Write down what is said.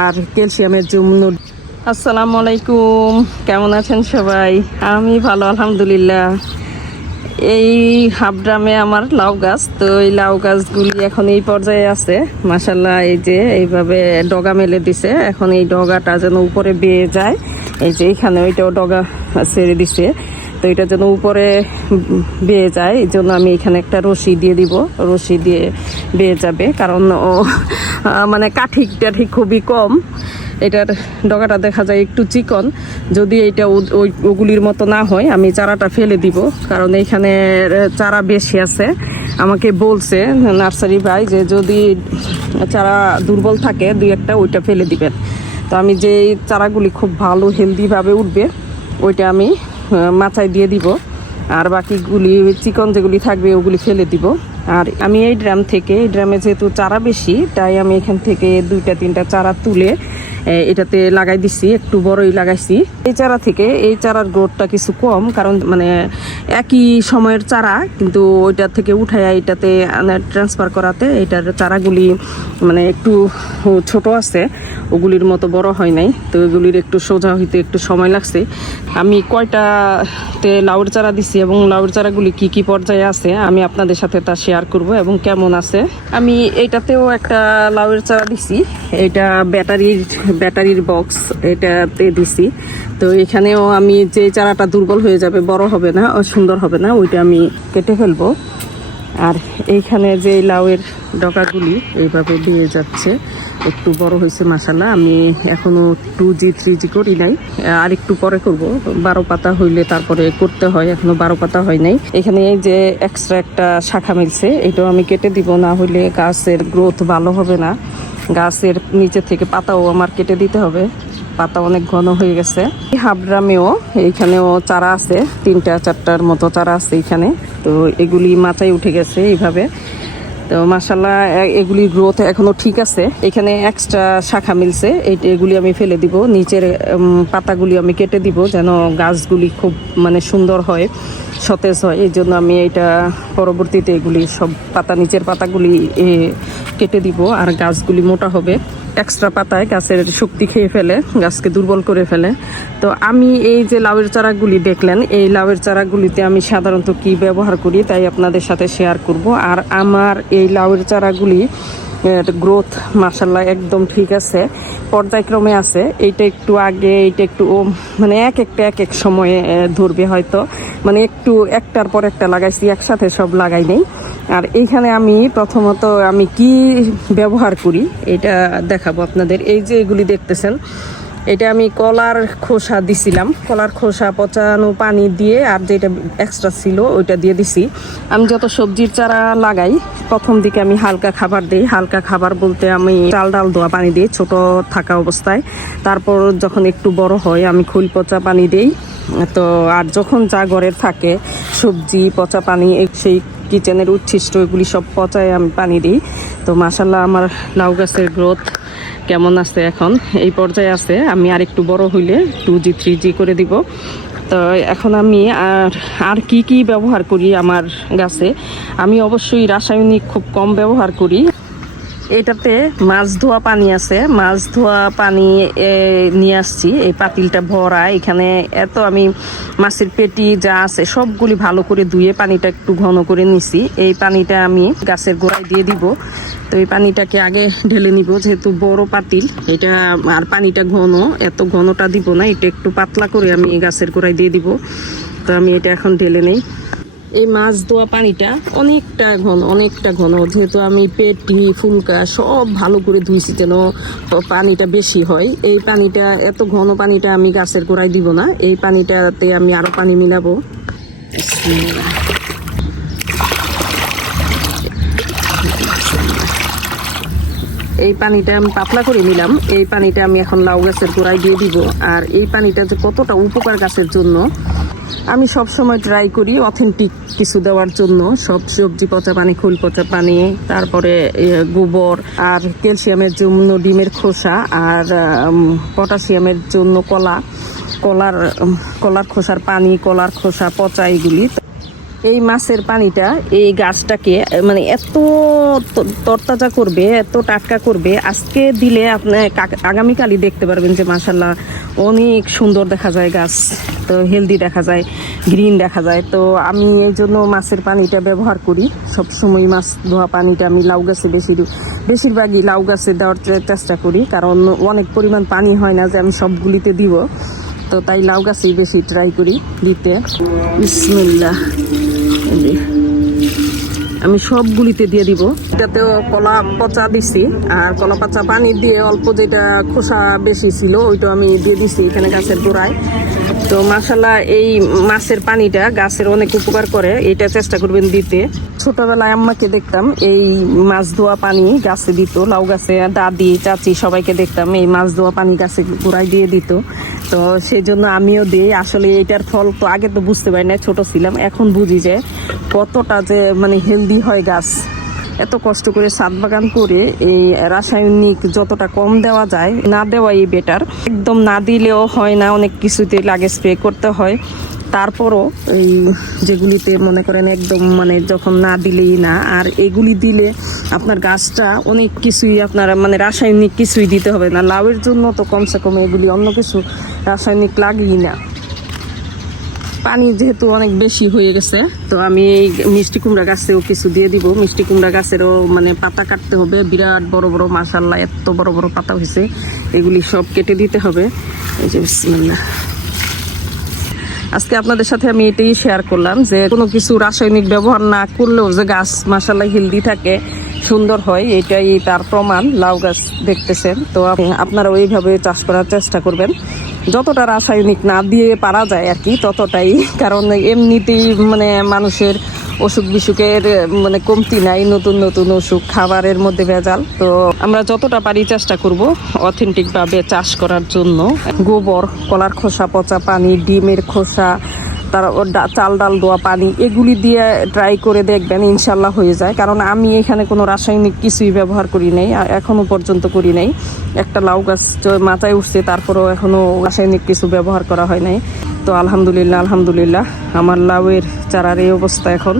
আর ক্যালসিয়ামের জন্য আসসালামু আলাইকুম। কেমন আছেন সবাই? আমি ভালো, আলহামদুলিল্লাহ। এই হাবড্রামে আমার লাউ গাছ, তো এই লাউ গাছগুলি এখন এই পর্যায়ে আছে। মাসাল্লাহ এই যে এইভাবে ডগা মেলে দিছে। এখন এই ডগাটা যেন উপরে বেয়ে যায়। এই যে এখানে ওইটাও ডগা ছেড়ে দিছে। তো এটা যেন উপরে বেয়ে যায়, এই জন্য আমি এখানে একটা রশি দিয়ে দিব। রশি দিয়ে বেয়ে যাবে, কারণ ও মানে কাঠি টাঠি খুবই কম। এটার ডগাটা দেখা যায় একটু চিকন। যদি এটা ওই, ওগুলির মতো না হয়, আমি চারাটা ফেলে দিব। কারণ এইখানে চারা বেশি আছে। আমাকে বলছে নার্সারি ভাই যে যদি চারা দুর্বল থাকে, দুই একটা ওইটা ফেলে দিবেন। তো আমি যে চারাগুলি খুব ভালো হেলদিভাবে উঠবে, ওইটা আমি মাচায় দিয়ে দিব। আর বাকিগুলি চিকন যেগুলি থাকবে ওগুলি ফেলে দিব। আর আমি এই ড্রাম থেকে, এই ড্রামে যেহেতু চারা বেশি, তাই আমি এখান থেকে দুইটা, তিনটা চারা তুলে এটাতে লাগাই দিছি, একটু বড়ই লাগাইছি। এই চারা থেকে, এই চারার গ্রোথটা কিছু কম, কারণ মানে একই সময়ের চারা, কিন্তু ওইটা থেকে উঠাইয়া এটাতে ট্রান্সফার করাতে এটার চারাগুলি মানে একটু ছোট আছে, ওগুলির মতো বড় হয় নাই, তো এগুলির একটু সোজা হইতে একটু সময় লাগছে। আমি কয়টাতে লাউর চারা দিছি এবং লাউর চারাগুলি কি কি পর্যায়ে আছে, আমি আপনাদের সাথে তা শেয়ার করব এবং কেমন আছে। আমি এটাতেও একটা লাউয়ের চারা দিছি। এটা ব্যাটারির ব্যাটারির বক্স এটাতে দিছি। তো এখানেও আমি যে চারাটা দুর্বল হয়ে যাবে, বড় হবে না, সুন্দর হবে না, ওইটা আমি কেটে ফেলব। আর এইখানে যে লাউয়ের ডগাগুলি এইভাবে দিয়ে যাচ্ছে, একটু বড় হয়েছে মাসালা আমি এখনও টু জি থ্রি জি করি নাই। আর একটু পরে করব। বারো পাতা হইলে তারপরে করতে হয়, এখনও বারো পাতা হয় নাই। এখানে এই যে এক্সট্রা একটা শাখা মিলছে, এটাও আমি কেটে দিব, না হইলে গাছের গ্রোথ ভালো হবে না। গাছের নিচে থেকে পাতাও আমার কেটে দিতে হবে। পাতা অনেক ঘন হয়ে গেছে। এই হাবড্রামেও এইখানেও চারা আছে, তিনটা, চারটার মতো চারা আছে এখানে তো এগুলি মাচায় উঠে গেছে এইভাবে। তো মাসাল্লাহ এগুলির গ্রোথ এখনও ঠিক আছে। এখানে এক্সট্রা শাখা মিলছে এগুলি আমি ফেলে দিব। নিচের পাতাগুলি আমি কেটে দিব যেন গাছগুলি খুব মানে সুন্দর হয়, সতেজ হয়। এই জন্য আমি এটা পরবর্তীতে এগুলি সব পাতা, নিচের পাতাগুলি কেটে দিব। আর গাছগুলি মোটা হবে। এক্সট্রা পাতায় গাছের শক্তি খেয়ে ফেলে, গাছকে দুর্বল করে ফেলে। তো আমি এই যে লাউয়ের চারাগুলি দেখলেন, এই লাউয়ের চারাগুলিতে আমি সাধারণত কি ব্যবহার করি তাই আপনাদের সাথে শেয়ার করব। আর আমার এই লাউয়ের চারাগুলি গ্রোথ মার্শাল্লাহ একদম ঠিক আছে। পর্যায়ক্রমে আছে। এইটা একটু আগে, এইটা একটু মানে এক একটা এক এক সময়ে ধরবে হয়তো। মানে একটু একটার পর একটা লাগাইছি, একসাথে সব লাগাই নেই। আর এইখানে আমি প্রথমত আমি কি ব্যবহার করি, এটা দেখাবো আপনাদের। এই যে এগুলি দেখতেছেন এটা আমি কলার খোসা দিছিলাম। কলার খোসা পচানো পানি দিয়ে আর যেটা এক্সট্রা ছিল ওইটা দিয়ে দিছি। আমি যত সবজির চারা লাগাই, প্রথম দিকে আমি হালকা খাবার দিই। হালকা খাবার বলতে আমি চাল ডাল ধোয়া পানি দিই ছোট থাকা অবস্থায়। তারপর যখন একটু বড় হয় আমি খুল পচা পানি দিই। তো আর যখন যা ঘরে থাকে, সবজি, পচা পানি সেই কিচেনের উচ্ছিষ্ট এগুলি সব পচায় আমি পানি দিই। তো মাসাল্লাহ আমার লাউ গাছের গ্রোথ কেমন আছে এখন? এই পর্যায়ে আছে। আমি আর একটু বড় হইলে টু জি থ্রি জি করে দিব। তো এখন আমি আর আর কি কি ব্যবহার করি আমার গাছে? আমি অবশ্যই রাসায়নিক খুব কম ব্যবহার করি। এটাতে মাছ ধোয়া পানি আছে। মাছ ধোয়া পানি নিয়ে আসছি। এই পাতিলটা ভরা। এখানে এত আমি মাছের পেটি যা আছে সবগুলি ভালো করে ধুয়ে পানিটা একটু ঘন করে নিছি। এই পানিটা আমি গাছের গোড়ায় দিয়ে দিব। তো এই পানিটাকে আগে ঢেলে নিব, যেহেতু বড় পাতিল। এটা আর পানিটা ঘন, এত ঘনটা দিব না, এটা একটু পাতলা করে আমি গাছের গোড়ায় দিয়ে দিব। তো আমি এটা এখন ঢেলে নেই। এই মাছ ধোয়া পানিটা অনেকটা ঘন অনেকটা ঘন। যেহেতু আমি পেটি ফুলকা সব ভালো করে ধুইছি যেন পানিটা বেশি হয়। এই পানিটা, এত ঘন পানিটা আমি গাছের গোড়ায় দিব না। এই পানিটাতে আমি আরও পানি মিলাবো। এই পানিটা আমি পাতলা করে নিলাম। এই পানিটা আমি এখন লাউ গাছের গোড়ায় দিয়ে দিব। আর এই পানিটা যে কতটা উপকার গাছের জন্য, আমি সব সময় ট্রাই করি অথেন্টিক কিছু দেওয়ার জন্য। সব সবজি পচা পানি, খোল পচা পানি, তারপরে গোবর আর ক্যালসিয়ামের জন্য ডিমের খোসা আর পটাশিয়ামের জন্য কলা। কলার কলার খোসার পানি, কলার খোসা, পচা এগুলি। এই মাছের পানিটা এই গাছটাকে মানে এত তরতাজা করবে, এত টাটকা করবে, আজকে দিলে আপনি আগামীকালই দেখতে পারবেন যে মাসাল্লাহ অনেক সুন্দর দেখা যায় গাছ। তো হেলদি দেখা যায় গ্রিন দেখা যায়। তো আমি এই জন্য মাছের পানিটা ব্যবহার করি। সবসময় মাছ ধোয়া পানিটা আমি লাউ গাছে বেশি বেশিরভাগই লাউ গাছে দেওয়ার চেষ্টা করি। কারণ অনেক পরিমাণ পানি হয় না যে আমি সবগুলিতে দিব। তো তাই লাউ গাছেই বেশি ট্রাই করি দিতে। বিসমিল্লাহ। এই যে। আমি সবগুলিতে দিয়ে দিব। এটাতেও কলা পচা দিছি, আর কলা পচা পানি দিয়ে অল্প যেটা খোসা বেশি ছিল, ওইটা আমি দিয়ে দিছি এখানে গাছের গোড়ায়। তো মাসাল্লাহ এই মাছের পানিটা গাছের অনেক উপকার করে, এটা চেষ্টা করবেন দিতে। ছোটবেলায় আম্মাকে দেখতাম, এই মাছ ধোয়া পানি গাছে দিত, লাউ গাছে, দাদি, চাচি সবাইকে দেখতাম, এই মাছ ধোয়া পানি গাছে গোড়ায় দিয়ে দিত। তো সেই জন্য আমিও দিই। আসলে এটার ফল তো আগে তো বুঝতে পারি না ছোট ছিলাম, এখন বুঝি যে কতটা যে মানে হেলদি হয় গাছ। এত কষ্ট করে সাত বাগান করে এই রাসায়নিক যতটা কম দেওয়া যায়, না দেওয়াই বেটার একদম না দিলেও হয় না, অনেক কিছুতে লাগে স্প্রে করতে হয়। তারপরও এই যেগুলিতে মনে করেন একদম মানে যখন না দিলেই না, আর এগুলি দিলে আপনার গাছটা অনেক কিছুই আপনার মানে রাসায়নিক কিছুই দিতে হবে না। লাউয়ের জন্য তো কমসে কম এগুলি অন্য কিছু রাসায়নিক লাগেই না। পানি যেহেতু অনেক বেশি হয়ে গেছে, তো আমি এই মিষ্টি কুমড়া গাছেও কিছু দিয়ে দিব। মিষ্টি কুমড়া গাছেরও মানে পাতা কাটতে হবে। বিরাট বড় বড় মাসাল্লাহ এত বড় বড় পাতা হয়েছে। এগুলি সব কেটে দিতে হবে। এই যে, বিসমিল্লাহ। আজকে আপনাদের সাথে আমি এটাই শেয়ার করলাম যে, কোনো কিছু রাসায়নিক ব্যবহার না করলেও যে গাছ মাসাল্লাহ হেলদি থাকে, সুন্দর হয়, এটাই তার প্রমাণ। লাউ গাছ দেখতেছেন, তো আপ- আপনারা ওইভাবে চাষ করার চেষ্টা করবেন। যতটা রাসায়নিক না দিয়ে পারা যায় আর কি, ততটাই। কারণ এমনিতেই মানে মানুষের অসুখ বিসুখের মানে কমতি নাই নতুন নতুন অসুখ, খাবারের মধ্যে ভেজাল। তো আমরা যতটা পারি চেষ্টা করব অথেন্টিকভাবে চাষ করার জন্য। গোবর, কলার খোসা, পচা পানি, ডিমের খোসা তার চাল, ডাল, দোয়া, পানি, এগুলি দিয়ে ট্রাই করে দেখবেন ইনশাল্লাহ হয়ে যায়। কারণ আমি এখানে কোনো রাসায়নিক কিছুই ব্যবহার করি নাই এখনও পর্যন্ত করি নাই। একটা লাউ গাছ মাথায় উঠছে, তারপরেও এখনও রাসায়নিক কিছু ব্যবহার করা হয় নাই। তো আলহামদুলিল্লাহ আলহামদুলিল্লাহ, আমার লাউয়ের চারার এই অবস্থা এখন।